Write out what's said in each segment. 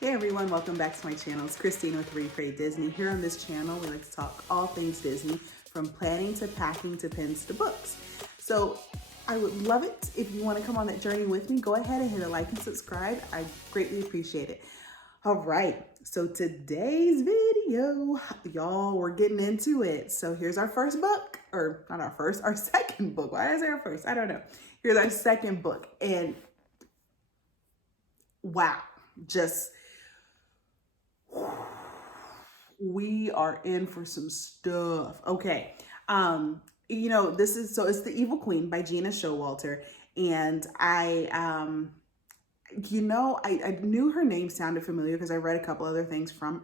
Hey everyone, welcome back to my channel. It's Christine with Read.Pray.Disney. Here on this channel, we like to talk all things Disney, from planning to packing to pins to books. So I would love it if you want to come on that journey with me. Go ahead and hit a like and subscribe. I greatly appreciate it. All right, so today's video, y'all, we're getting into it. So here's our first book, or not our first, our second book. Why did I say our first? I don't know. Here's our second book, and wow, just we are in for some stuff. Okay. This is, so it's The Evil Queen by Gena Showalter. And I knew her name sounded familiar because I read a couple other things from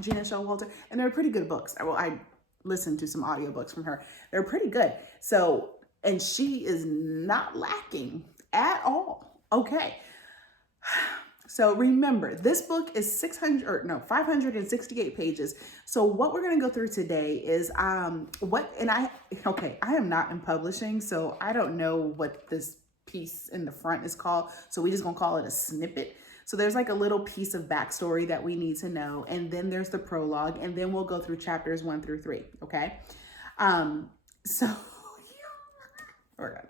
Gena Showalter, and they're pretty good books. I listened to some audiobooks from her. They're pretty good. So, and she is not lacking at all. Okay. So remember, this book is 568 pages. So what we're going to go through today is I am not in publishing, so I don't know what this piece in the front is called. So we just going to call it a snippet. So there's like a little piece of backstory that we need to know. And then there's the prologue, and then we'll go through chapters 1 through 3. Okay. So oh my God.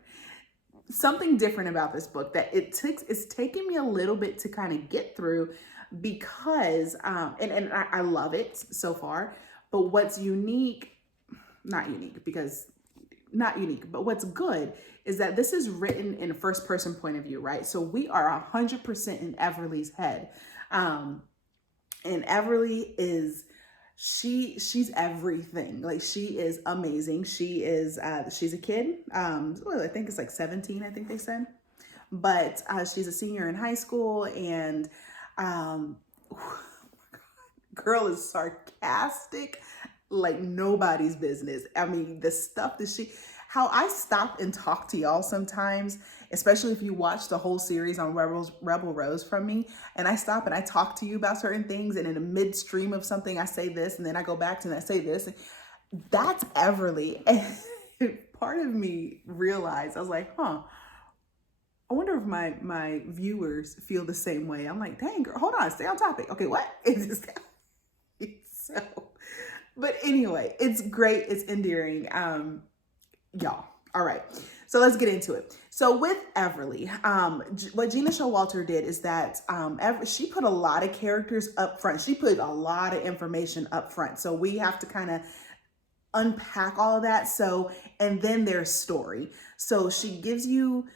Something different about this book that it's taking me a little bit to kind of get through, because I love it so far, but what's not unique, but what's good is that this is written in a first person point of view, right? So we are 100% in Everly's head. And Everly is, she's everything. Like, she is amazing. She's a kid. Well, I think it's like 17, I think they said, but she's a senior in high school, and girl is sarcastic like nobody's business. I mean, the stuff that how I stop and talk to y'all sometimes, especially if you watch the whole series on Rebel Rose from me, and I stop and I talk to you about certain things, and in the midstream of something I say this, and then I go back to and I say this, and that's Everly. And part of me realized, I was like, I wonder if my viewers feel the same way. I'm like, dang girl, hold on, stay on topic. Okay, what is this guy? So, but anyway, it's great, it's endearing. Y'all. All right. So let's get into it. So with Everly, what Gena Showalter did is that she put a lot of characters up front. She put a lot of information up front. So we have to kind of unpack all of that. So, and then there's story. So she gives you,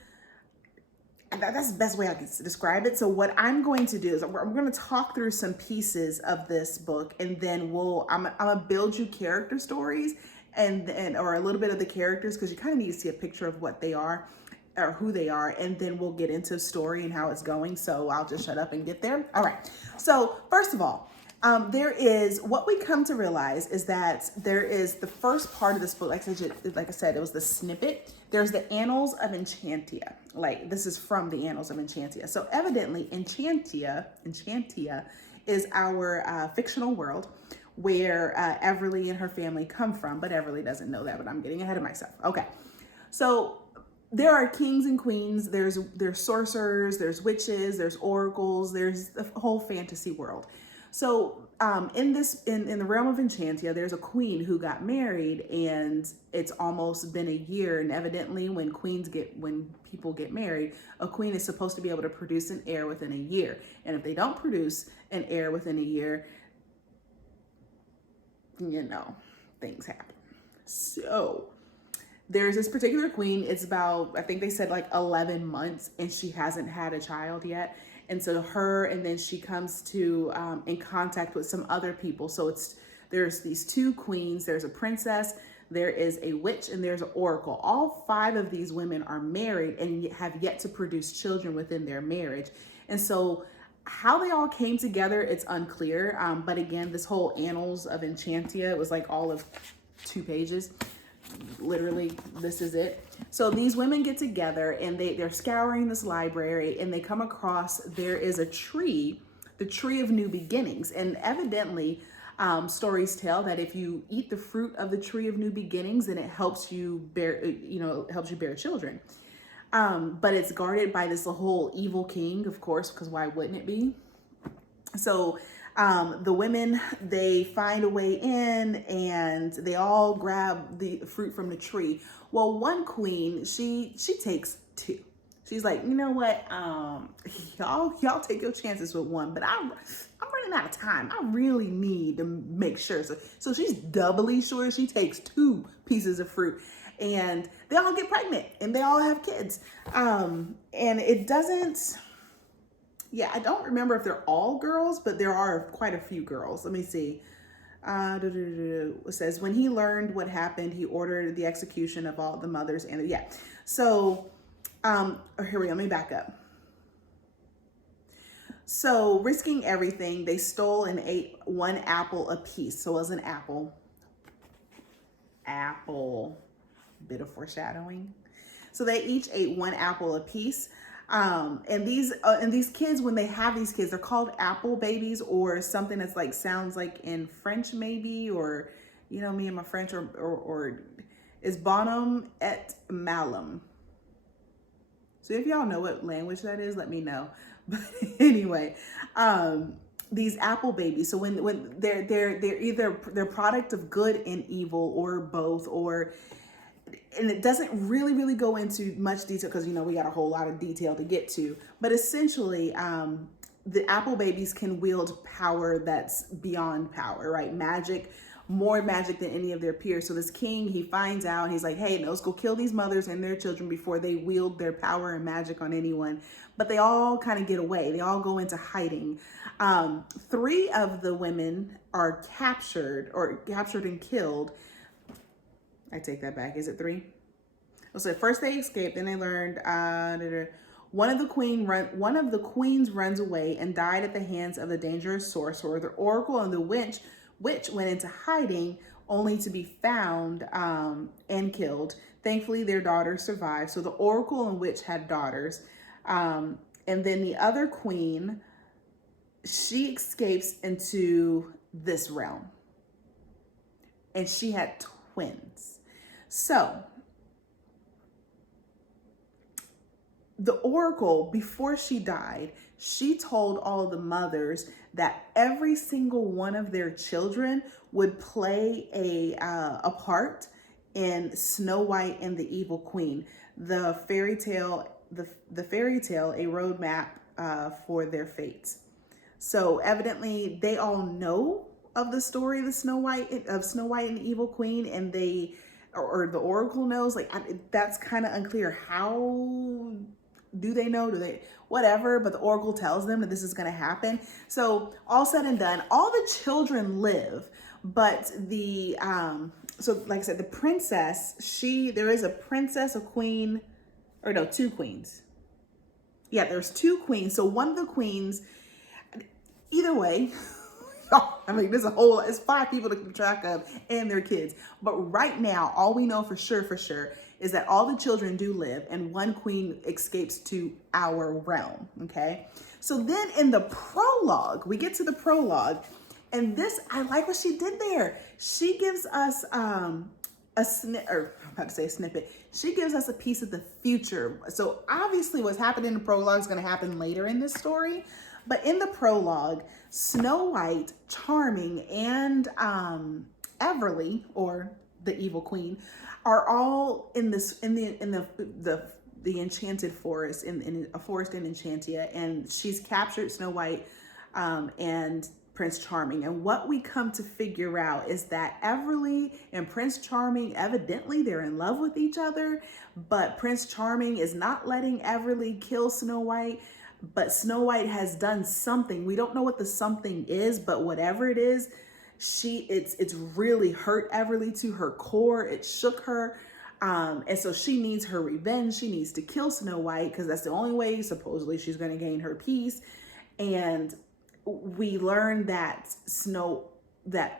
that's the best way I can describe it. So what I'm going to do is I'm going to talk through some pieces of this book, and then I'm going to build you character stories or a little bit of the characters, because you kind of need to see a picture of what they are or who they are, and then we'll get into story and how it's going. So I'll just shut up and get there. All right. So first of all, what we come to realize is that there is the first part of this book. Like I said, it was the snippet. There's the Annals of Enchantia. Like, this is from the Annals of Enchantia. So evidently Enchantia is our fictional world where Everly and her family come from, but Everly doesn't know that, but I'm getting ahead of myself. Okay. So there are kings and queens, there's sorcerers, there's witches, there's oracles, there's the whole fantasy world. So in the realm of Enchantia, there's a queen who got married, and it's almost been a year. And evidently when people get married, a queen is supposed to be able to produce an heir within a year. And if they don't produce an heir within a year, things happen. So there's this particular queen. It's about, I think they said like 11 months, and she hasn't had a child yet. And so then she comes to in contact with some other people. So there's these two queens. There's a princess, there is a witch, and there's an oracle. All 5 of these women are married and have yet to produce children within their marriage. And so how they all came together, it's unclear. But again, this whole Annals of Enchantia, it was like all of 2 pages. Literally, this is it. So these women get together, and they're scouring this library, and they come across, there is a tree, the tree of new beginnings. And evidently, stories tell that if you eat the fruit of the tree of new beginnings, then it helps you bear children. But it's guarded by this whole evil king, of course, because why wouldn't it be? So the women, they find a way in and they all grab the fruit from the tree. Well, one queen, she takes two. She's like, you know what? Y'all take your chances with one, but I'm running out of time. I really need to make sure. So she's doubly sure. She takes two pieces of fruit, and they all get pregnant and they all have kids. And it doesn't. Yeah, I don't remember if they're all girls, but there are quite a few girls. Let me see. It says, when he learned what happened, he ordered the execution of all the mothers. And yeah, so here we go. Let me back up. So risking everything, they stole and ate one apple apiece. So it was an apple. Bit of foreshadowing. So they each ate one apple apiece. And these kids, when they have these kids, they're called apple babies, or something that's like, sounds like in French maybe, or, you know, me and my French, or is bonhomme et malum. So if y'all know what language that is, let me know. But anyway, these apple babies. So when they're either they're product of good and evil, or both, and it doesn't really go into much detail because, you know, we got a whole lot of detail to get to. But essentially, the apple babies can wield power that's beyond power, right? Magic, more magic than any of their peers. So this king, he finds out, and he's like, hey, no, let's go kill these mothers and their children before they wield their power and magic on anyone. But they all kind of get away. They all go into hiding. 3 of the women are captured and killed. I take that back. Is it 3? So first they escaped, then they learned one of the queens runs away and died at the hands of the dangerous sorcerer. The oracle and the witch went into hiding, only to be found and killed. Thankfully, their daughters survived. So the oracle and witch had daughters, and then the other queen, she escapes into this realm, and she had twins. So the oracle, before she died, she told all the mothers that every single one of their children would play a part in Snow White and the Evil Queen, the fairy tale, a roadmap for their fates. So evidently, they all know of the story of Snow White and the Evil Queen, and or the oracle knows. Like, that's kind of unclear. How do they know? Do they, whatever, but the oracle tells them that this is going to happen. So all said and done, all the children live, but so like I said, the princess, there is a princess, a queen, or no, 2 queens. Yeah, there's 2 queens. So one of the queens, either way, I mean, it's 5 people to keep track of and their kids. But right now, all we know for sure is that all the children do live, and one queen escapes to our realm, okay? So then in the prologue, we get to the prologue, and this, I like what she did there. She gives us I'm about to say a snippet. She gives us a piece of the future. So obviously what's happening in the prologue is going to happen later in this story. But in the prologue, Snow White, Charming, and Everly, or the Evil Queen, are all in the enchanted forest, in a forest in Enchantia, and she's captured Snow White and Prince Charming. And what we come to figure out is that Everly and Prince Charming, evidently they're in love with each other, but Prince Charming is not letting Everly kill Snow White. But Snow White has done something. We don't know what the something is, but whatever it is, it's really hurt Everly to her core. It shook her. And so she needs her revenge. She needs to kill Snow White because that's the only way supposedly she's going to gain her peace. And we learn that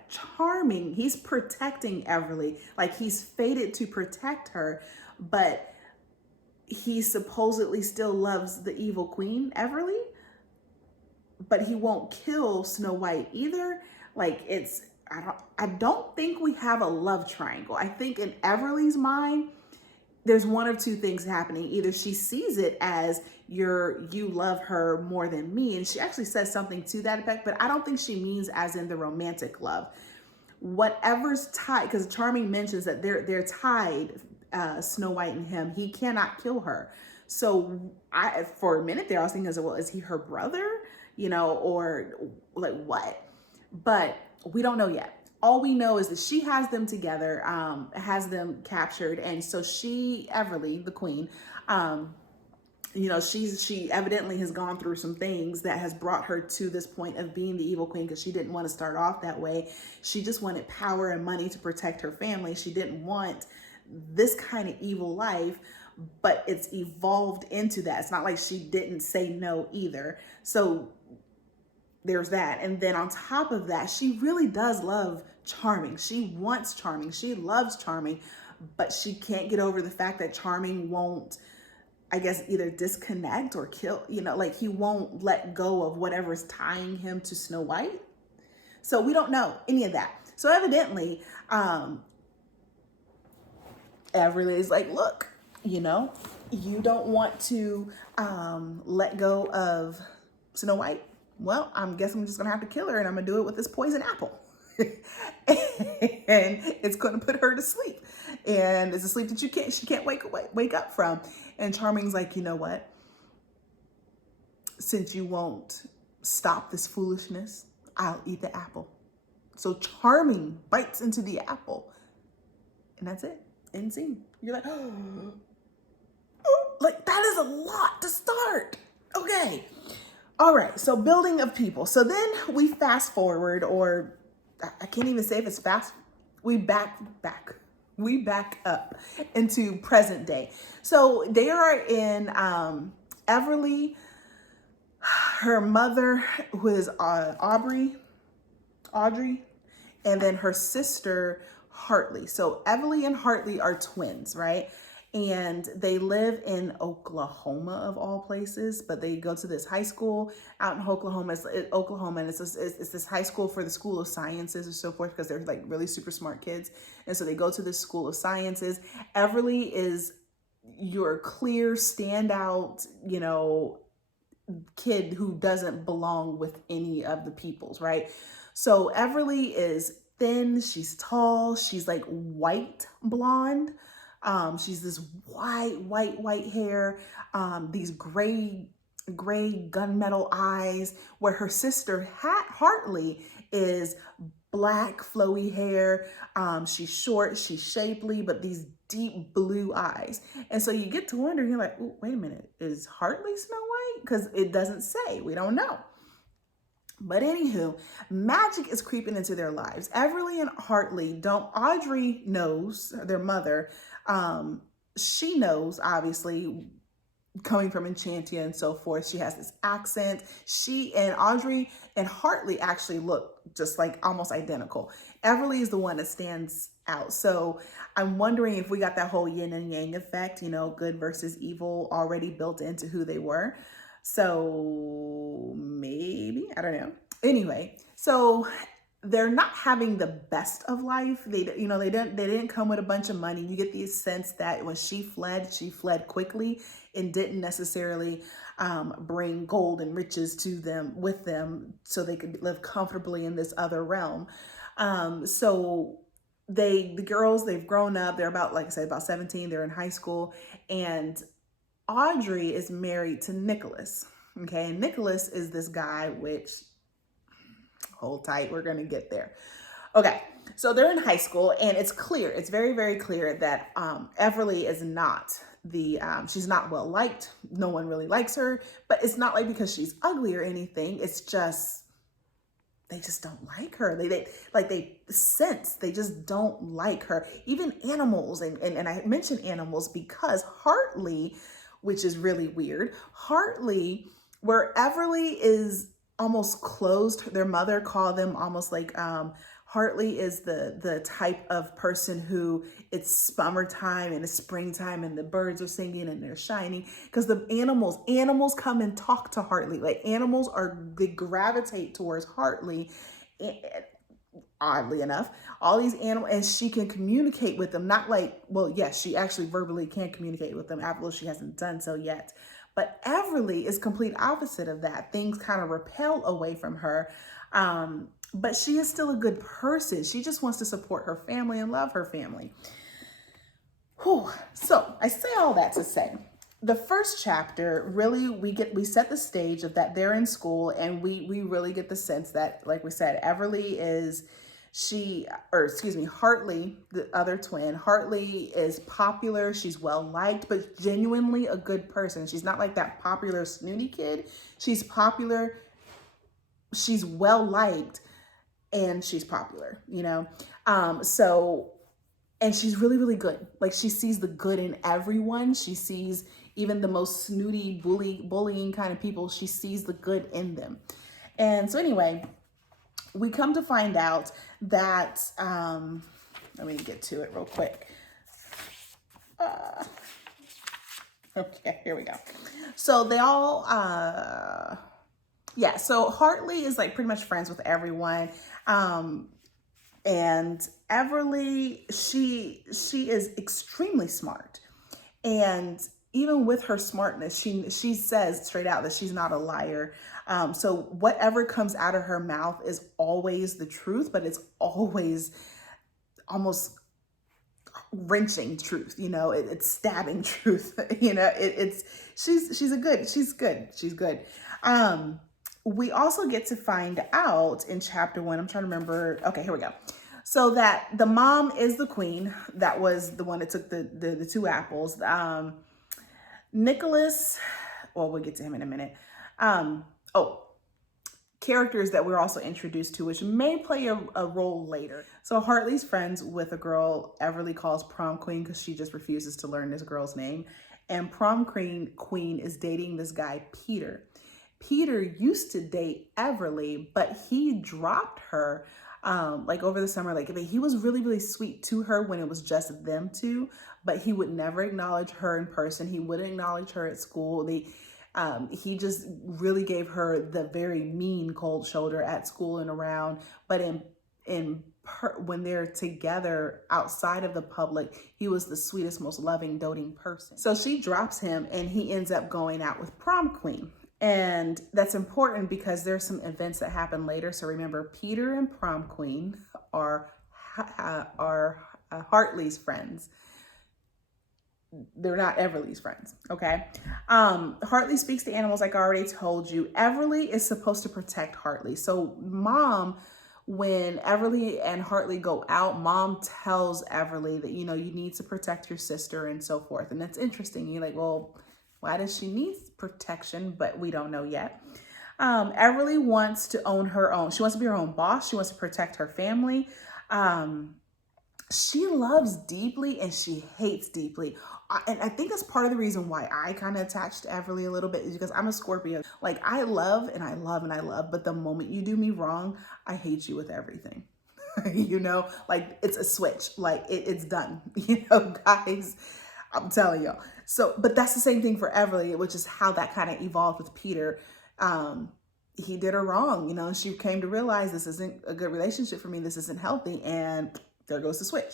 Charming, he's protecting Everly. Like, he's fated to protect her, but he supposedly still loves the Evil Queen, Everly, but he won't kill Snow White either. Like, I don't think we have a love triangle. I think in Everly's mind, there's one of 2 things happening. Either she sees it as you love her more than me. And she actually says something to that effect, but I don't think she means as in the romantic love. Whatever's tied, because Charming mentions that they're tied, Snow White and him. He cannot kill her. So for a minute there, I was thinking, well, is he her brother? Or like what? But we don't know yet. All we know is that she has them together, has them captured. And so Everly, the queen, she evidently has gone through some things that has brought her to this point of being the evil queen, because she didn't want to start off that way. She just wanted power and money to protect her family. She didn't want this kind of evil life, but it's evolved into that. It's not like she didn't say no either. So there's that. And then on top of that, she really does love Charming. She wants Charming. She loves Charming, but she can't get over the fact that Charming won't, I guess, either disconnect or kill, like he won't let go of whatever's tying him to Snow White. So we don't know any of that. So evidently, Everly's like, look, you don't want to let go of Snow White. Well, I guess I'm just gonna have to kill her, and I'm gonna do it with this poison apple. And it's gonna put her to sleep. And it's a sleep that she can't wake up from. And Charming's like, you know what? Since you won't stop this foolishness, I'll eat the apple. So Charming bites into the apple, and that's it. End scene. You're like, oh, like that is a lot to start. Okay. All right. So building of people. So then we fast forward, or I can't even say if it's fast. We back up into present day. So they are in Everly, her mother, who is Audrey, and then her sister Hartley. So Everly and Hartley are twins, right? And they live in Oklahoma, of all places, but they go to this high school out in Oklahoma. And it's this high school for the School of Sciences or so forth, because they're like really super smart kids. And so they go to this School of Sciences. Everly is your clear standout, kid who doesn't belong with any of the peoples, right? So Everly is thin, she's tall, she's like white blonde. She's this white hair, these gray gunmetal eyes, where her sister Hartley is black flowy hair. She's short, she's shapely, but these deep blue eyes. And so you get to wonder, you're like, wait a minute, is Hartley Snow White? Because it doesn't say, we don't know. But anywho, magic is creeping into their lives. Everly and Hartley Audrey knows, their mother, she knows, obviously, coming from Enchantia and so forth. She has this accent. She and Audrey and Hartley actually look just like almost identical. Everly is the one that stands out. So I'm wondering if we got that whole yin and yang effect, good versus evil already built into who they were. So maybe, I don't know. Anyway, so they're not having the best of life. They didn't come with a bunch of money. You get the sense that when she fled quickly and didn't necessarily bring gold and riches with them so they could live comfortably in this other realm. So the girls, they've grown up. They're about, like I said, about 17. They're in high school, and Audrey is married to Nicholas. Okay, and Nicholas is this guy, which, hold tight, we're gonna get there. Okay, so they're in high school, and it's very, very clear that Everly is not she's not well liked. No one really likes her, but it's not like because she's ugly or anything. It's just, they just don't like her. They sense they just don't like her. Even animals, and I mention animals because Hartley, which is really weird, Hartley, where Everly is almost closed, their mother called them almost like, Hartley is the type of person who, it's summertime and it's springtime and the birds are singing and they're shining, because the animals come and talk to Hartley. Like they gravitate towards Hartley. Oddly enough, all these animals, and she can communicate with them. Not like, well, yes, she actually verbally can communicate with them, although she hasn't done so yet. But Everly is complete opposite of that. Things kind of repel away from her. But she is still a good person. She just wants to support her family and love her family. Whew. So I say all that to say, the first chapter, really, we set the stage of that they're in school, and we really get the sense that, like we said, Everly is Hartley, the other twin. Hartley is popular. She's well liked, but genuinely a good person. She's not like that popular snooty kid. She's popular. She's well liked, and she's popular, you know? And she's really, really good. Like, she sees the good in everyone. She sees even the most snooty, bullying kind of people. She sees the good in them. And so anyway, we come to find out that, let me get to it real quick. Okay, here we go. So they all, so Hartley is like pretty much friends with everyone. And Everly, she is extremely smart. And even with her smartness, she says straight out that she's not a liar. So whatever comes out of her mouth is always the truth, but it's always almost wrenching truth, you know, it's stabbing truth, you know, she's good. We also get to find out in chapter 1, I'm trying to remember. Okay, here we go. So that the mom is the queen. That was the one that took the 2 apples. Nicholas, well, we'll get to him in a minute. Characters that we're also introduced to, which may play a role later. So Hartley's friends with a girl Everly calls prom queen because she just refuses to learn this girl's name. And prom queen is dating this guy, Peter. Peter used to date Everly, but he dropped her like over the summer. Like, he was really, really sweet to her when it was just them two, but he would never acknowledge her in person. He wouldn't acknowledge her at school. He just really gave her the very mean cold shoulder at school and around. But when they're together outside of the public, he was the sweetest, most loving, doting person. So she drops him, and he ends up going out with prom queen. And that's important because there's some events that happen later. So remember, Peter and prom queen are Hartley's friends. They're not Everly's friends, okay? Hartley speaks to animals, like I already told you. Everly is supposed to protect Hartley. So mom, when Everly and Hartley go out, mom tells Everly that, you know, you need to protect your sister and so forth. And that's interesting. You're like, well, why does she need protection? But we don't know yet. Everly wants to own her own. She wants to be her own boss. She wants to protect her family. She loves deeply and she hates deeply. And I think that's part of the reason why I kind of attached to Everly a little bit, is because I'm a Scorpio. Like, I love and I love and I love, but the moment you do me wrong, I hate you with everything. You know, like, it's a switch. Like, it's done. You know, guys, I'm telling y'all. So, but that's the same thing for Everly, which is how that kind of evolved with Peter. He did her wrong, you know, she came to realize this isn't a good relationship for me. This isn't healthy. And there goes the switch.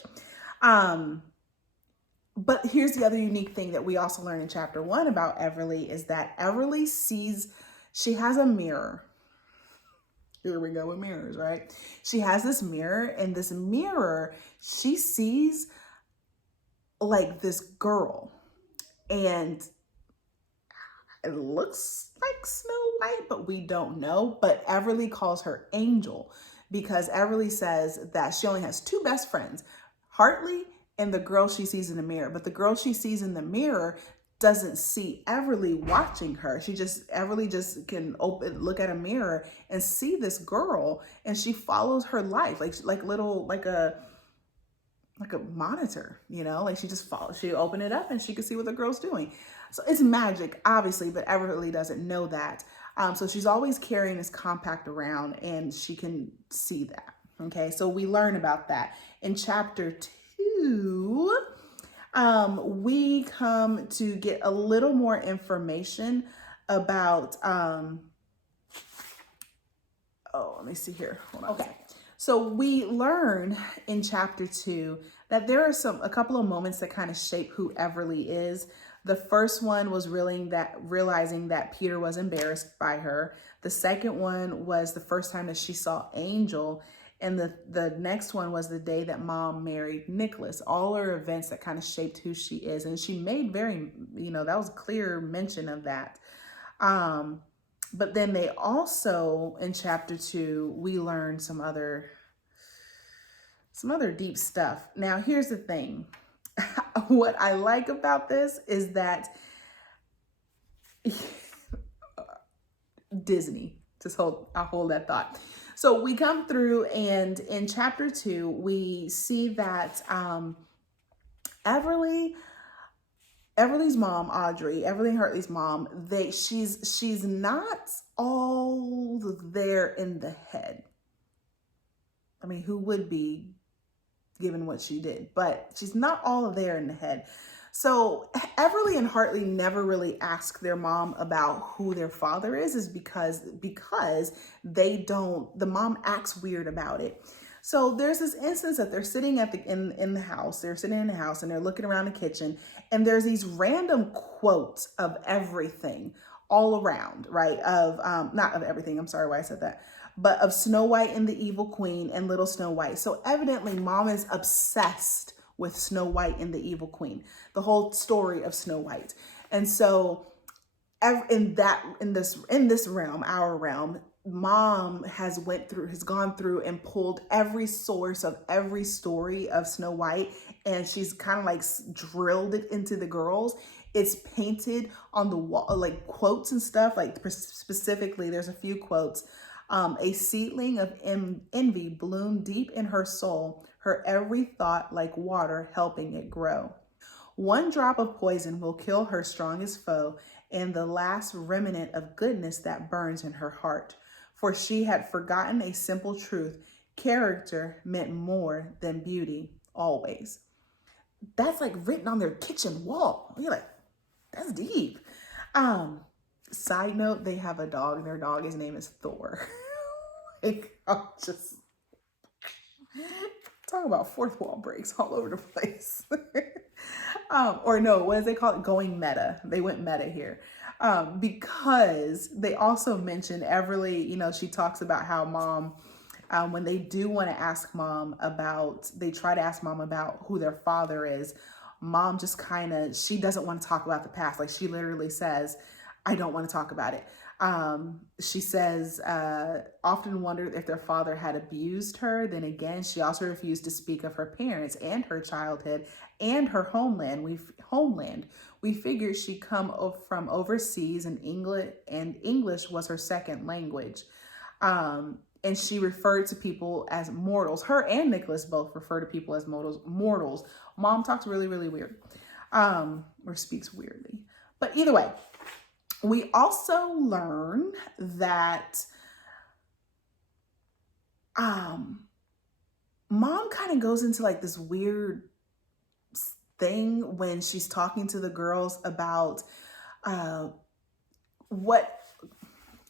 But here's the other unique thing that we also learn in chapter 1 about Everly, is that Everly she has a mirror. Here we go with mirrors, right? She has this mirror, and this mirror, she sees like this girl, and it looks like Snow White, but we don't know. But Everly calls her Angel, because Everly says that she only has 2 best friends, Hartley and the girl she sees in the mirror. But the girl she sees in the mirror doesn't see Everly watching her. Everly just can look at a mirror and see this girl, and she follows her life like a monitor, you know, like she just follows. She open it up and she can see what the girl's doing. So it's magic, obviously, but Everly doesn't know that. So she's always carrying this compact around, and she can see that. Okay, so we learn about that in chapter 2. We come to get a little more information about. Let me see here. Hold on. Okay. So we learn in chapter 2 that there are a couple of moments that kind of shape who Everly is. The first one was realizing that Peter was embarrassed by her. The second one was the first time that she saw Angel. And the next one was the day that mom married Nicholas. All are events that kind of shaped who she is. And she made very, that was clear mention of that. But then they also, in chapter 2, we learned some other deep stuff. Now, here's the thing. What I like about this is that Disney, I'll hold that thought. So we come through, and in chapter 2, we see that Everly's mom, Audrey, Everly and Hartley's mom, she's not all there in the head. I mean, who would be, given what she did? But she's not all there in the head. So Everly and Hartley never really ask their mom about who their father is because the mom acts weird about it. So there's this instance that they're sitting in the house. They're sitting in the house and they're looking around the kitchen, and there's these random quotes of everything all around, right? Of not of everything. I'm sorry why I said that. But of Snow White and the Evil Queen and Little Snow White. So evidently mom is obsessed with Snow White and the Evil Queen, the whole story of Snow White. And so in this realm, our realm, mom has gone through and pulled every source of every story of Snow White, and she's kind of like drilled it into the girls. It's painted on the wall, like quotes and stuff. Like specifically, there's a few quotes. A seedling of envy bloomed deep in her soul, her every thought like water helping it grow. One drop of poison will kill her strongest foe and the last remnant of goodness that burns in her heart. For she had forgotten a simple truth. Character meant more than beauty, always. That's like written on their kitchen wall. You're like, that's deep. Side note, they have a dog. Their dog, his name is Thor. Like, I'm just talking about fourth wall breaks all over the place. Or no, what do they call it? Going meta. They went meta here. Because they also mentioned Everly, she talks about how mom, when they do want to ask mom they try to ask mom about who their father is, mom just she doesn't want to talk about the past. Like, she literally says, I don't want to talk about it. She says, often wondered if their father had abused her. Then again, she also refused to speak of her parents and her childhood and her homeland. We figured she'd come from overseas, and English was her second language. And she referred to people as mortals. Her and Nicholas both refer to people as mortals. Mom talks really, really weird, or speaks weirdly. But either way, we also learn that mom kind of goes into like this weird thing when she's talking to the girls about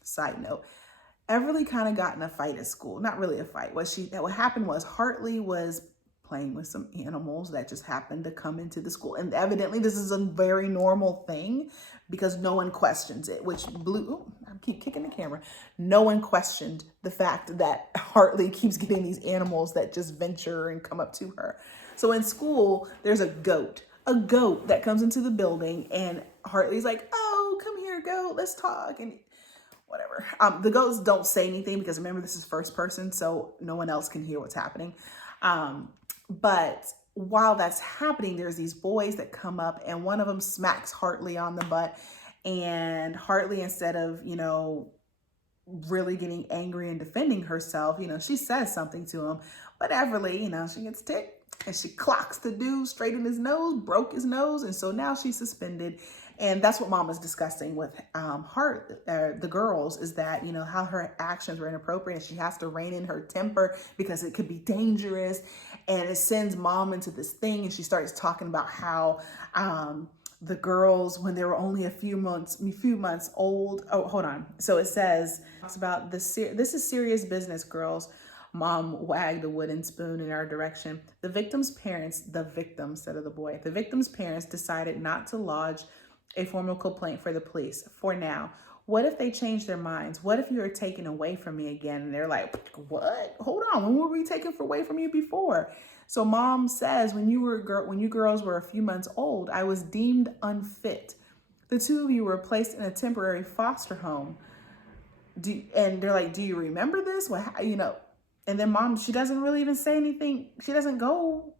side note, Everly kind of got in a fight at school. Not really a fight. What happened was Hartley was playing with some animals that just happened to come into the school. And evidently this is a very normal thing because no one questions it, I keep kicking the camera. No one questioned the fact that Hartley keeps getting these animals that just venture and come up to her. So in school, there's a goat that comes into the building, and Hartley's like, oh, come here, goat, let's talk. And whatever. The goats don't say anything because remember, this is first person, so no one else can hear what's happening. But while that's happening, there's these boys that come up, and one of them smacks Hartley on the butt. And Hartley, instead of, really getting angry and defending herself, she says something to him. But Everly, she gets ticked and she clocks the dude straight in his nose, broke his nose. And so now she's suspended. And that's what mom was discussing with the girls, is that, how her actions were inappropriate and she has to rein in her temper because it could be dangerous. And it sends mom into this thing, and she starts talking about how the girls, when they were only a few months old. Oh, hold on. So it says, talks about this is serious business, girls. Mom wagged a wooden spoon in our direction. The victim's parents decided not to lodge a formal complaint for the police for now. What if they change their minds? What if you are taken away from me again? And they're like, what? Hold on, when were we taken away from you before? So mom says, when you girls were a few months old, I was deemed unfit. The two of you were placed in a temporary foster home. And they're like, do you remember this? Well, and then mom, she doesn't really even say anything. She doesn't go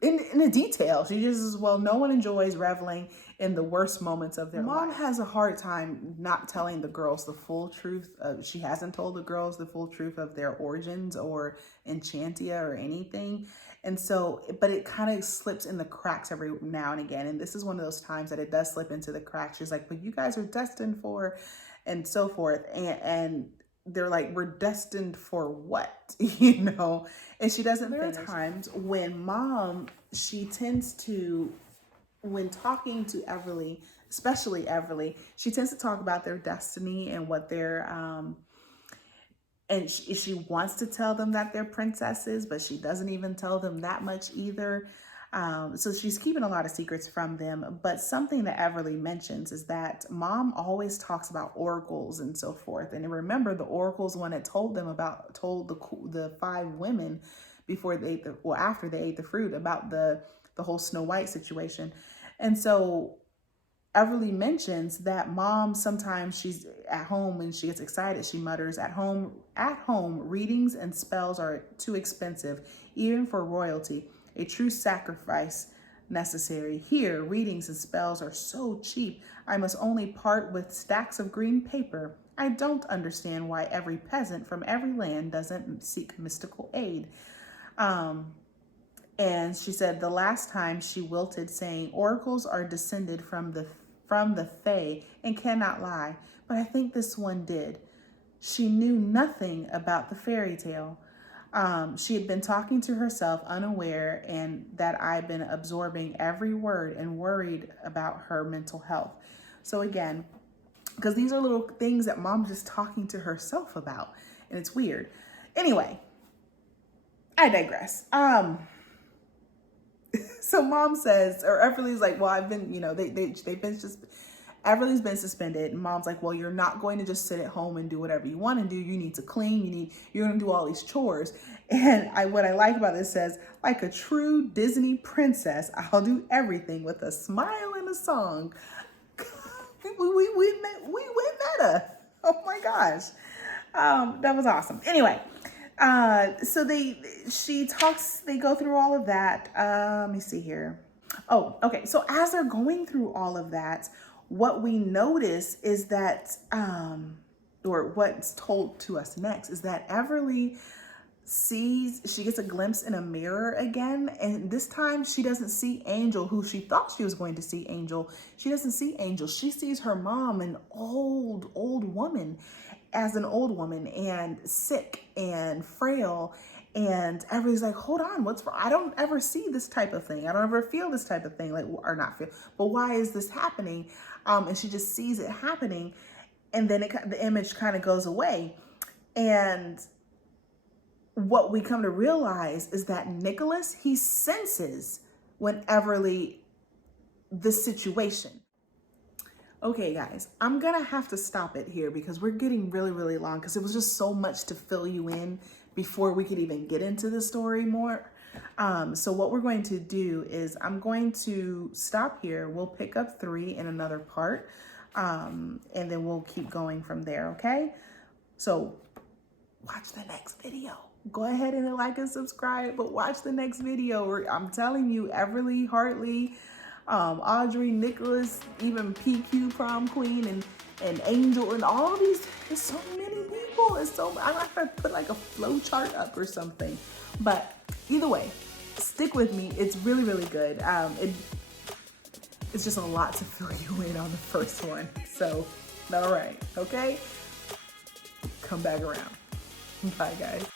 in the detail. She just says, well, no one enjoys reveling in the worst moments of their life. Mom has a hard time not telling the girls the full truth. She hasn't told the girls the full truth of their origins or Enchantia or anything. And so, but it kind of slips in the cracks every now and again. And this is one of those times that it does slip into the cracks. She's like, but you guys are destined for, and so forth. And they're like, we're destined for what? And she doesn't. There are times when mom, she tends to, when talking to Everly, especially Everly, she tends to talk about their destiny and what they're, and she wants to tell them that they're princesses, but she doesn't even tell them that much either. So she's keeping a lot of secrets from them. But something that Everly mentions is that mom always talks about oracles and so forth. And remember, the oracles one that told the 5 women before they ate after they ate the fruit about the whole Snow White situation. And so Everly mentions that mom, sometimes she's at home when she gets excited, she mutters, at home, readings and spells are too expensive, even for royalty. A true sacrifice necessary. Here, readings and spells are so cheap, I must only part with stacks of green paper. I don't understand why every peasant from every land doesn't seek mystical aid. And she said the last time she wilted, saying, oracles are descended from the Fae and cannot lie. But I think this one did. She knew nothing about the fairy tale. She had been talking to herself unaware, and that I've been absorbing every word and worried about her mental health. So again, because these are little things that mom's just talking to herself about, and it's weird. Anyway, I digress. So mom says, or Everly's like, well, I've been, they've been just, Everly's been suspended. And mom's like, well, you're not going to just sit at home and do whatever you want to do. You need to clean. You're going to do all these chores. And what I like about this says, like a true Disney princess, I'll do everything with a smile and a song. we went meta. Oh my gosh. That was awesome. Anyway, so they go through all of that. Let me see here. Oh, okay. So as they're going through all of that, what we notice is that, or what's told to us next is that Everly she gets a glimpse in a mirror again. And this time she doesn't see Angel, who she thought she was going to see Angel. She doesn't see Angel. She sees her mom, an old woman, as an old woman, and sick and frail. And everybody's like, hold on, what's wrong? I don't ever see this type of thing. I don't ever feel this type of thing, or not feel, but why is this happening? And she just sees it happening. And then the image kind of goes away. And what we come to realize is that Nicholas, he senses the situation. Okay, guys, I'm gonna have to stop it here because we're getting really, really long, because it was just so much to fill you in before we could even get into the story more. So what we're going to do is I'm going to stop here. We'll pick up 3 in another part, and then we'll keep going from there, okay? So watch the next video. Go ahead and like and subscribe, but watch the next video. I'm telling you, Everly, Hartley, Audrey, Nicholas, even PQ, prom queen, and Angel, and all these, there's so many people. I'm gonna have to put like a flow chart up or something. But either way, stick with me. It's really, really good. It's just a lot to fill you in on the first one. So, all right, okay? Come back around. Bye, guys.